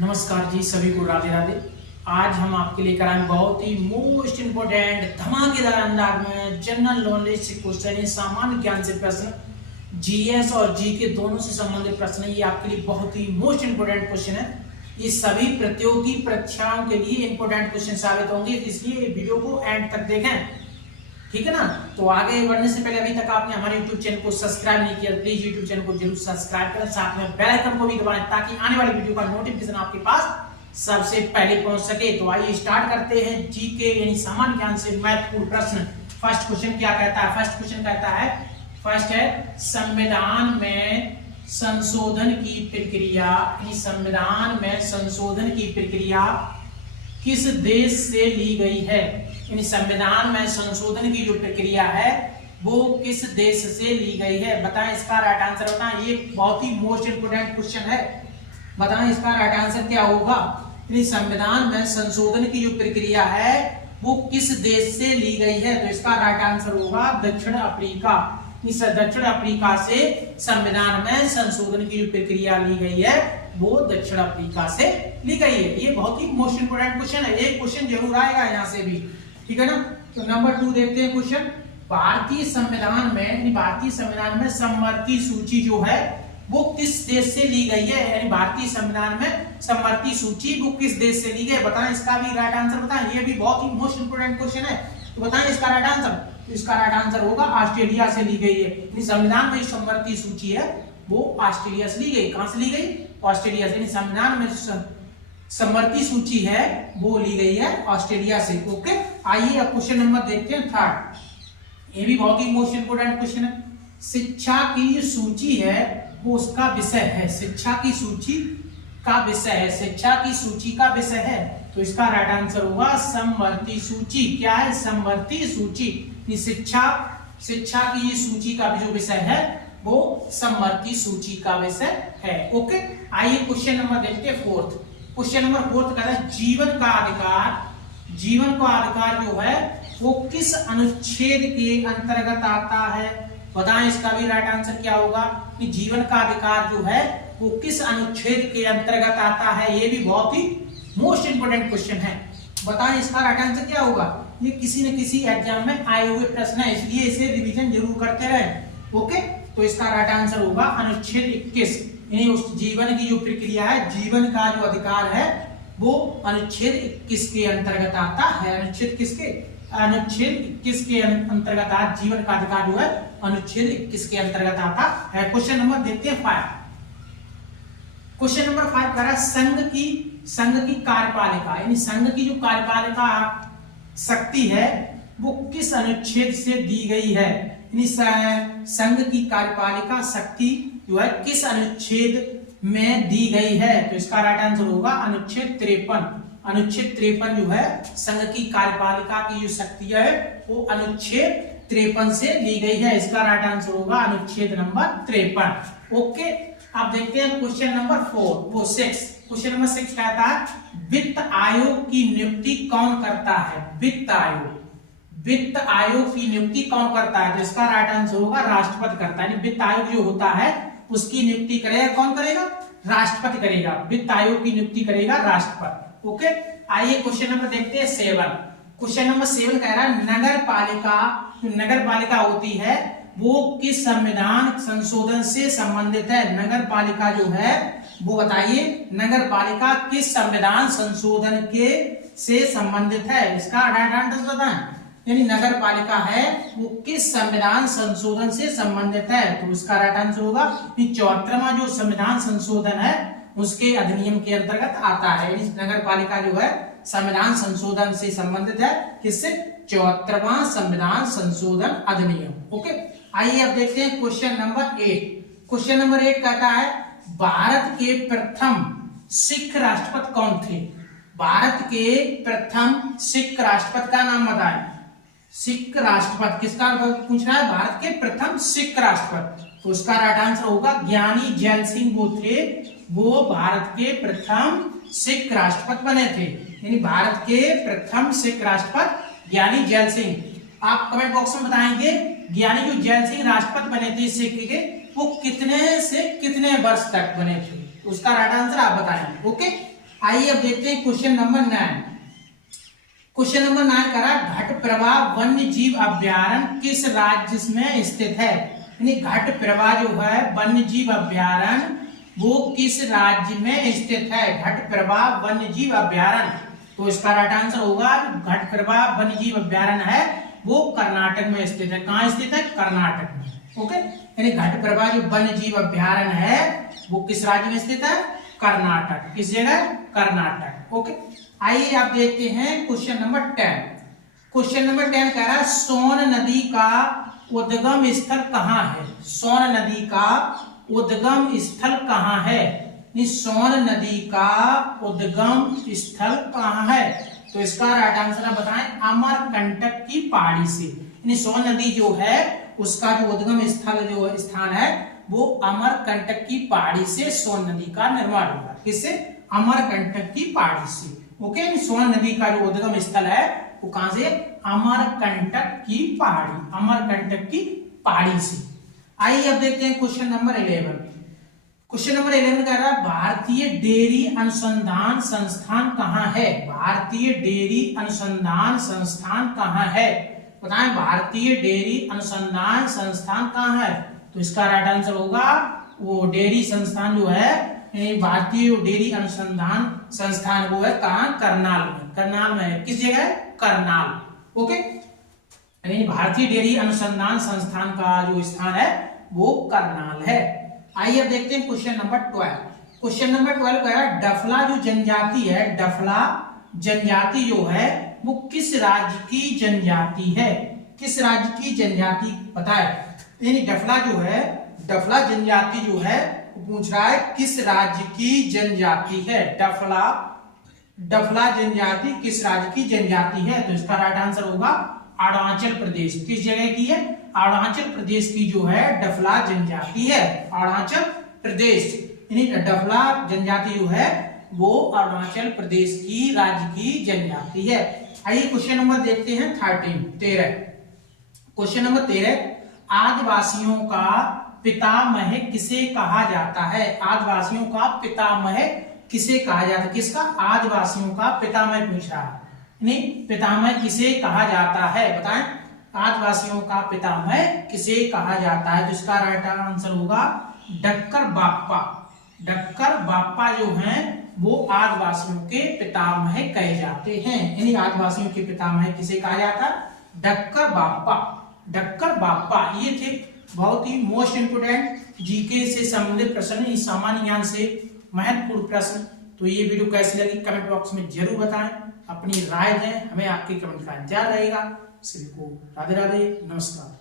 नमस्कार जी, सभी को राधे राधे। आज हम आपके लिए कराएंगे बहुत ही मोस्ट इंपोर्टेंट धमाकेदार अंदाज में जनरल नॉलेज से क्वेश्चन, सामान्य ज्ञान से प्रश्न, जीएस और जीके दोनों से संबंधित प्रश्न। ये आपके लिए बहुत ही मोस्ट इंपोर्टेंट क्वेश्चन है। ये सभी प्रतियोगी परीक्षाओं के लिए इंपोर्टेंट क्वेश्चन साबित होंगे, इसलिए वीडियो को एंड तक देखें, ठीक है ना। तो आगे बढ़ने से पहले अभी तक आपने हमारे YouTube चैनल को सब्सक्राइब नहीं किया, प्लीज YouTube चैनल को जरूर सब्सक्राइब करें, साथ में बेल आइकन को भी दबाएं ताकि आने वाली वीडियो का नोटिफिकेशन आपके पास सबसे पहले पहुंच सके। तो आइए स्टार्ट करते हैं जीके यानी सामान्य ज्ञान से महत्वपूर्ण प्रश्न। फर्स्ट क्वेश्चन क्या कहता है? फर्स्ट क्वेश्चन कहता है, फर्स्ट है संविधान में संशोधन की प्रक्रिया, यानी संविधान में संशोधन की प्रक्रिया किस देश से ली गई है? यानी संविधान में संशोधन की जो प्रक्रिया है वो किस देश से ली गई है? बताएं इसका राइट आंसर बताएं। ये बहुत ही मोस्ट इंपोर्टेंट क्वेश्चन है, बताएं इसका राइट आंसर क्या होगा? यानी संविधान में संशोधन की जो प्रक्रिया है वो किस देश से ली गई है? तो इसका राइट आंसर होगा दक्षिण अफ्रीका। इस दक्षिण अफ्रीका से संविधान में संशोधन की जो प्रक्रिया ली गई है वो दक्षिण अफ्रीका से ली गई है। ये बहुत ही मोस्ट इंपोर्टेंट क्वेश्चन है, एक क्वेश्चन जरूर आएगा यहाँ से भी, ठीक है ना। तो नंबर 2 देखते हैं क्वेश्चन। भारतीय संविधान में समवर्ती सूची जो है वो किस देश से ली गई है? यानी भारतीय संविधान में समवर्ती सूची वो किस देश से ली गई? बताएं इसका भी राइट आंसर बताएं। ये भी बहुत ही मोस्ट इंपोर्टेंट क्वेश्चन है, तो बताएं इसका राइट आंसर। तो इसका राइट आंसर होगा ऑस्ट्रेलिया से ली गई है। यानी संविधान में समवर्ती सूची है वो ऑस्ट्रेलिया से ली गई। कहां से ली गई? ऑस्ट्रेलिया से। संविधान में समवर्ती सूची है वो ली गई है ऑस्ट्रेलिया से। ओके, आइए अब क्वेश्चन नंबर देखते हैं थर्ड। ये भी बहुत ही मोस्ट इंपोर्टेंट क्वेश्चन है। शिक्षा की जो सूची है वो उसका विषय है। शिक्षा की सूची का विषय है, शिक्षा की सूची का विषय है, तो इसका राइट आंसर होगा समवर्ती सूची। क्या है? समवर्ती सूची। शिक्षा की ये सूची का जो विषय है वो समवर्ती सूची का विषय है। ओके, आइए क्वेश्चन नंबर देखते हैं फोर्थ। क्वेश्चन नंबर 4 कहता है जीवन का अधिकार जो है वो किस अनुच्छेद के अंतर्गत आता है? बताएं इसका भी राइट आंसर क्या होगा कि जीवन का अधिकार जो है वो किस अनुच्छेद के अंतर्गत आता है? ये भी बहुत ही मोस्ट इंपोर्टेंट क्वेश्चन है, बताएं इसका राइट आंसर क्या होगा? ये किसी न किसी एग्जाम में आए हुए प्रश्न है, इसलिए इसे रिवीजन जरूर करते रहें। ओके, तो इसका राइट आंसर होगा अनुच्छेद 21। यानी उस जीवन की जो प्रक्रिया है, जीवन का जो अधिकार है वो अनुच्छेद 21 के अंतर्गत आता है। अनुच्छेद 21 के अंतर्गत आता, जीवन का अधिकार जो है अनुच्छेद 21 के अंतर्गत आता है। क्वेश्चन नंबर देखते हैं 5। क्वेश्चन नंबर 5 कह रहा है संघ की कार्यपालिका, यानी संघ की जो कार्यपालिका शक्ति है वो किस अनुच्छेद से दी गई है? यानी संघ की कार्यपालिका शक्ति जो है किस अनुच्छेद में दी गई है? तो इसका राइट आंसर होगा अनुच्छेद 53। अनुच्छेद 53 जो है संघ की कार्यपालिका की जो शक्ति है वो अनुच्छेद 53 से ली गई है। इसका राइट आंसर होगा अनुच्छेद नंबर 53। ओके, अब देखते हैं क्वेश्चन नंबर 6। क्वेश्चन नंबर 6 कहता है वित्त आयोग की नियुक्ति कौन करता है? वित्त आयोग की नियुक्ति कौन करता है? तो इसका राइट आंसर होगा राष्ट्रपति करता है। वित्त आयोग जो होता है उसकी नियुक्ति करेगा कौन करेगा? राष्ट्रपति करेगा। वित्त आयोग की नियुक्ति करेगा राष्ट्रपति। ओके, आइए क्वेश्चन नंबर देखते हैं 7। क्वेश्चन नंबर 7 कह रहा है नगर पालिका होती है वो किस संविधान संशोधन से संबंधित है? नगर पालिका जो है वो बताइए, नगर पालिका किस संविधान संशोधन के से संबंधित है? इसका राइट आंसर बताएं। यानी नगर पालिका है वो किस संविधान संशोधन से संबंधित है? तो इसका राइट आंसर होगा 74वां जो संविधान संशोधन है उसके अधिनियम के अंतर्गत आता है। नगर पालिका जो है संविधान संशोधन से संबंधित है, किससे? 74वां संविधान संशोधन अधिनियम। ओके, आइए अब देखते हैं क्वेश्चन नंबर 8। क्वेश्चन नंबर 8 कहता है भारत के प्रथम सिख राष्ट्रपति कौन थे? भारत के प्रथम सिख राष्ट्रपति का नाम बताएं। सिख राष्ट्रपति किसका पूछ रहा है? भारत के प्रथम सिख राष्ट्रपति, तो उसका राइट आंसर होगा ज्ञानी जैल सिंह वो थे, वो भारत के प्रथम सिख राष्ट्रपति बने थे। यानी भारत के प्रथम सिख राष्ट्रपति ज्ञानी जैल सिंह। आप कमेंट बॉक्स में बताएंगे ज्ञानी जो जैल सिंह राष्ट्रपति बने थे सिख के वो कितने से कितने वर्ष तक बने थे? उसका राइट आंसर आप बताएंगे। ओके, आइए अब देखते हैं क्वेश्चन नंबर 9। क्वेश्चन नंबर 9 करा, घटप्रभा वन्य जीव अभ्यारण्य किस राज्य में स्थित है? यानी घटप्रभा जो है वन्य जीव अभ्यारण्य वो किस राज्य में स्थित है? घटप्रभा वन्य जीव अभ्यारण्य, तो इसका राइट आंसर होगा घटप्रभा वन्य जीव अभ्यारण्य है वो कर्नाटक में स्थित है। कहाँ स्थित है? कर्नाटक में। ओके, यानी घटप्रभा जो वन्य जीव अभ्यारण्य है वो किस राज्य में स्थित है? कर्नाटक। किस जगह? कर्नाटक। ओके, आइए आप देखते हैं क्वेश्चन नंबर 10। क्वेश्चन नंबर 10 कह रहा है सोन नदी का उद्गम स्थल कहाँ है? सोन नदी का उद्गम स्थल कहाँ है? सोन नदी का उद्गम स्थल कहाँ है? तो इसका राइट आंसर आप बताएं, अमरकंटक की पहाड़ी से। यानी सोन नदी जो है उसका जो उद्गम स्थल जो स्थान है वो अमरकंटक की पहाड़ी से सोन नदी का निर्माण हुआ। किससे? अमरकंटक की पहाड़ी से। ओके, सोन नदी का जो उद्गम स्थल है वो कहां से? अमरकंटक की पहाड़ी, अमरकंटक की पहाड़ी से। आइए अब देखते हैं क्वेश्चन नंबर 11। क्वेश्चन नंबर 11 कह रहा है भारतीय डेयरी अनुसंधान संस्थान कहाँ है? भारतीय डेयरी अनुसंधान संस्थान कहाँ है? बताएं, भारतीय डेयरी अनुसंधान संस्थान कहाँ है? तो इसका राइट आंसर होगा वो डेयरी संस्थान जो है भारतीय डेयरी अनुसंधान संस्थान वो है कहाँ? करनाल में। करनाल में है। किस जगह? करनाल। ओके, यानी भारतीय डेयरी अनुसंधान संस्थान का जो स्थान है वो करनाल है। आइए अब देखते हैं क्वेश्चन नंबर 12। क्वेश्चन नंबर 12 कह रहा है डफला जो जनजाति है, डफला जनजाति जो है वो किस राज्य की जनजाति है? किस राज्य की जनजाति बताए? यानी डफला जो है, डफला जनजाति जो है पूछ रहा है किस राज्य की जनजाति है? डफला, डफला जनजाति किस राज्य की जनजाति है? तो इसका राइट आंसर होगा अरुणाचल प्रदेश। किस जगह की है? अरुणाचल प्रदेश की जो है डफला जनजाति है, अरुणाचल प्रदेश। यानी डफला जनजाति जो है वो अरुणाचल प्रदेश की राज्य की जनजाति है। आइए क्वेश्चन नंबर देखते हैं 13। क्वेश्चन नंबर 13, आदिवासियों का पितामह किसे कहा जाता है? आदिवासियों का पितामह किसे कहा जाता है? किसका? आदिवासियों का पितामह पूछ रहा है। पितामह किसे कहा जाता है? बताएं, आदिवासियों का पितामह किसे कहा जाता है? तो इसका राइट आंसर होगा डक्कर बाप्पा। डक्कर बाप्पा जो हैं वो आदिवासियों के पितामह कहे जाते हैं। यानी आदिवासियों के पितामह किसे कहा जाता है? डक्कर बाप्पा। डक्कर बाप्पा। ये थे बहुत ही मोस्ट इंपोर्टेंट जीके से संबंधित प्रश्न, सामान्य ज्ञान से महत्वपूर्ण प्रश्न। तो ये वीडियो कैसी लगी कमेंट बॉक्स में जरूर बताएं, अपनी राय दें, हमें आपके कमेंट का इंतजार रहेगा। सभी को राधे राधे, नमस्कार।